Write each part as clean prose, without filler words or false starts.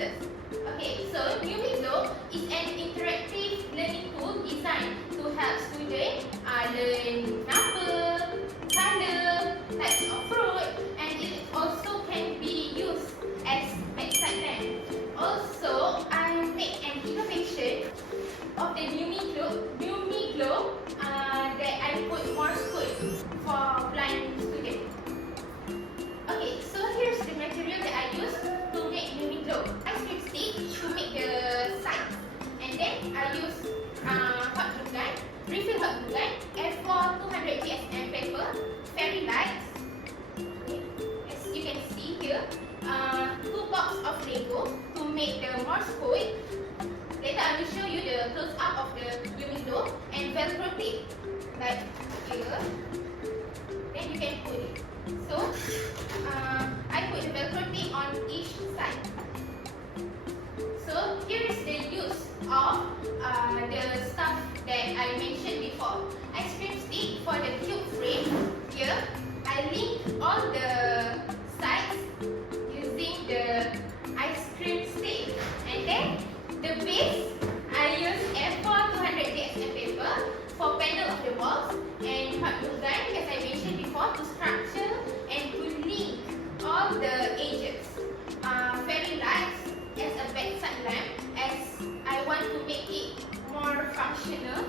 pieces. Okay, so Numiglo is an interactive learning tool designed to help students learn number, color, types of fruit, and it also can be used as bedside lamp. Also, I made an innovation of the Numiglo that I put Morse code for blind students. Okay, so here's the material that I use to make Numiglo. Ice cream stick to make the sides, and then I use hot glue gun, refill hot glue gun, A4 200 GSM paper, fairy lights. Okay, as you can see here, 2 boxes of Lego to make the Morse code. Later I will show you the close up of the Numiglo and Velcro tape, like here. Then you can put it. So, I put the Velcro tape on each side. So, here is the use of the stuff that I mentioned before. Ice cream stick for the cube frame. Here, I link all the sides using the ice cream stick. And then, the base, I use A4 200 GSM paper for panel of the walls and hot glue gun, as I mentioned before, to structure and to link all the edges. Fairy lights as a bedside lamp, as I want to make it more functional.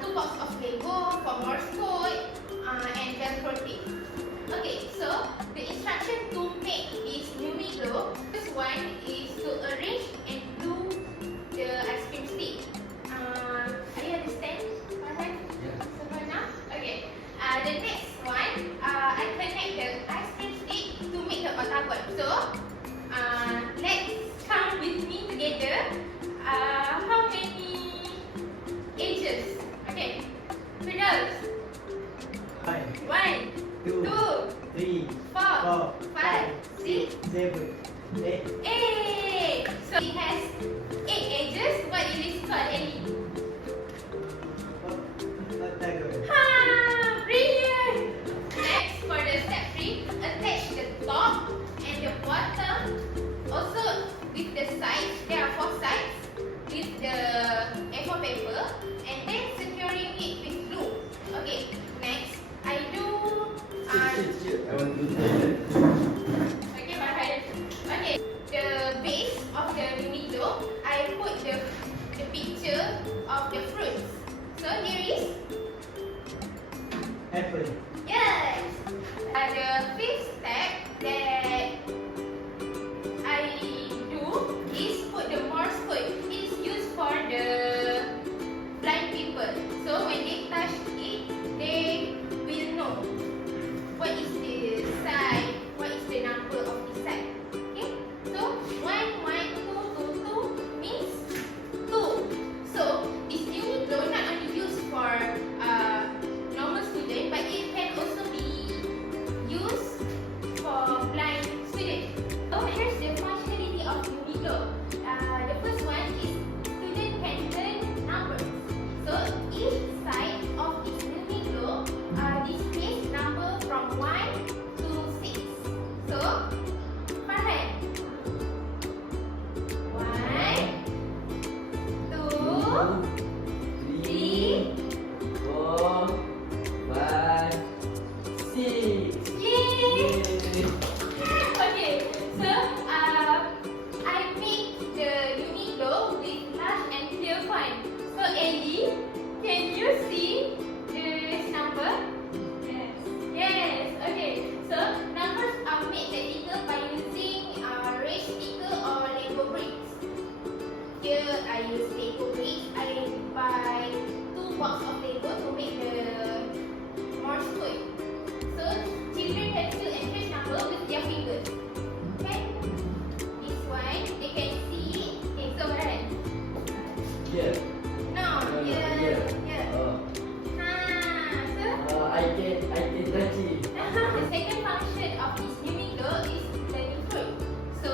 2 boxes of Lego for Morse code and Velcro tape. Okay, so the instruction to make this Numiglo. First one is to arrange and glue the ice cream stick. Are you understand? Yeah. So for now, okay. The next one, I connect the ice cream stick to make the octagon. So, let's count with me together. How many edges? Okay. Fiddles. 1, 2, 3, 4, 5, 6, 7, 8. 8. So it has 8 edges. What it is called, Ellie? Brilliant! Next, for the step 3, attach the top and the bottom. Also, with the sides, there are 4 sides with the A4 paper, and then securing it with glue. Okay, next, I do. I want to do Okay, Farhan. Okay, the base of the Numiglo, I put the picture of the fruits. So here is. apple. Yes! The 5th step that I do is put the Morse code. It is used for the blind people. So when they touch it, they will know what is the side, what is the number of the side. Okay? So 1, 1, 2, 2, 2 means 2. So this Numiglo not only used for normal student, but it can also be used for blind students. So here's the functionality of Numiglo. The first one is student can learn numbers. So each side of this Numiglo displays number from 1 to 6. So Farhan, 1, 2, 3. 4, 5, 6. Yay! Okay, so I make the Numiglo with large and clear font. So Ellie, can you see this number? Yes. Yes. Okay. So numbers are made technical by using raised sticker or Lego bricks. Here I use Lego bricks. I buy 2 boxes of Lego to make the Morse code. So children can fill and trace number with their fingers. Okay? This one, they can see it. Okay, so Farhan. Yeah. No, here. Here. Oh. So I can touch it. the second function of this Numiglo is learning fruit. So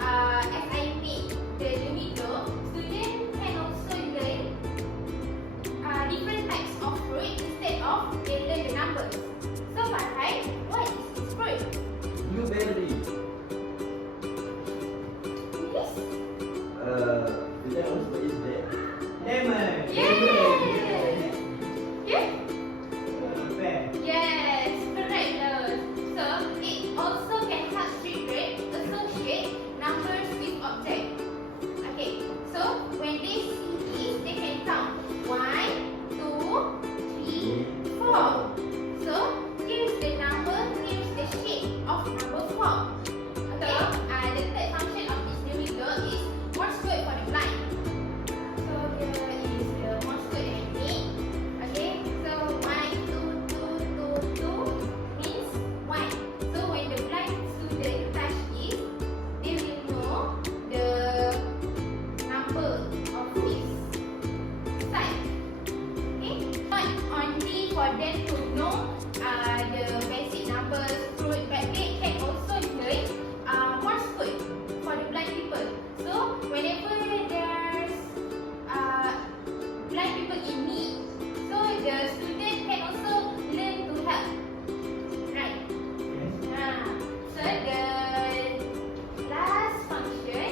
as I make the Numiglo, students can also learn different types of fruit instead of they learn the numbers. So Farhan, what is this fruit? Blueberry. Yes. for them to know the basic numbers, fruit, but they can also learn Morse code for the blind people. So whenever there's blind people in need, so the student can also learn to help. Right? So the last function,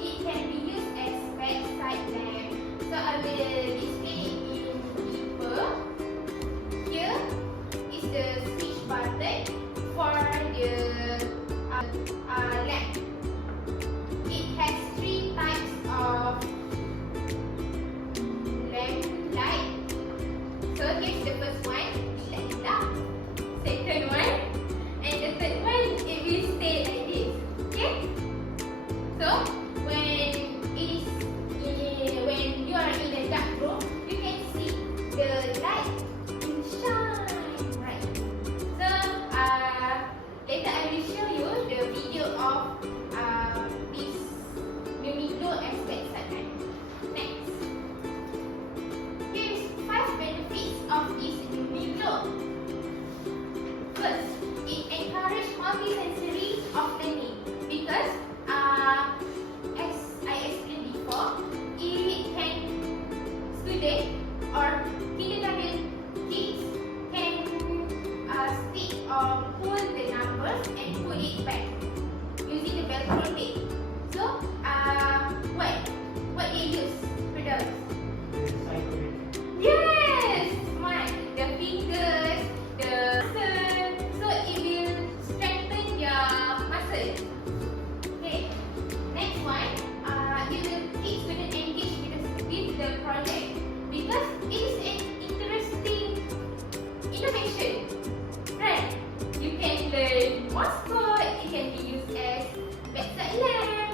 it can be used as bedside lamp. So I will display it in paper. Here is the switch button for the lamp. It has 3 types of lamp light. So here's the first one, light. Second one, and the third one, it will stay like this. Okay? So when you are in a dark room, you can see the light will shine bright. So later I will show you the video of this Lumiglo as bedside lamp. Next, here's 5 benefits of this Lumiglo. First, it encourages multisensory of learning because as I explained before, it can student or kindergarten kids can stick or pull the numbers and put it back using the Velcro tape. So what they use for those? Yes, smart. The fingers, the muscle, so it will strengthen your muscle. Okay. Next one, it will keep students engaged with the project because it is an interesting innovation, right? You can learn Morse code. It can be used as bedside lamp.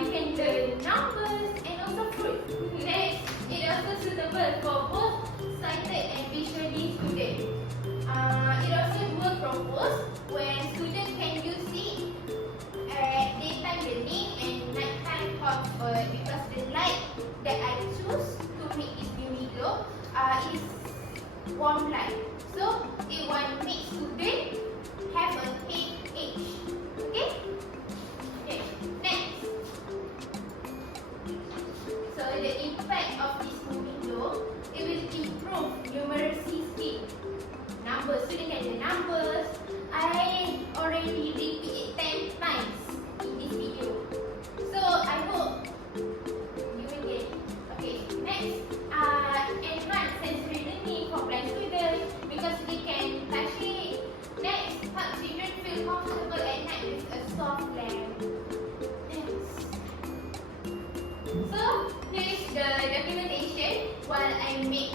You can learn numbers and also fruit. Next, it is also suitable for both sighted and visually students. It also dual purpose when students can use it at daytime learning and nighttime comfort because the light that I choose to make this Lumiglo is warm light. So it will make students have a pink edge. Okay? Okay. Next. So the impact of this Lumiglo, it will improve numeracy skill. Numbers, student can learn numbers. I already repeat it 10 times in this video. So I hope you will get it. Okay, next, enhance sensory learning for blind students because they can touch it. Next, help children feel comfortable at night with a soft lamp. Yes. So here's the documentation while I make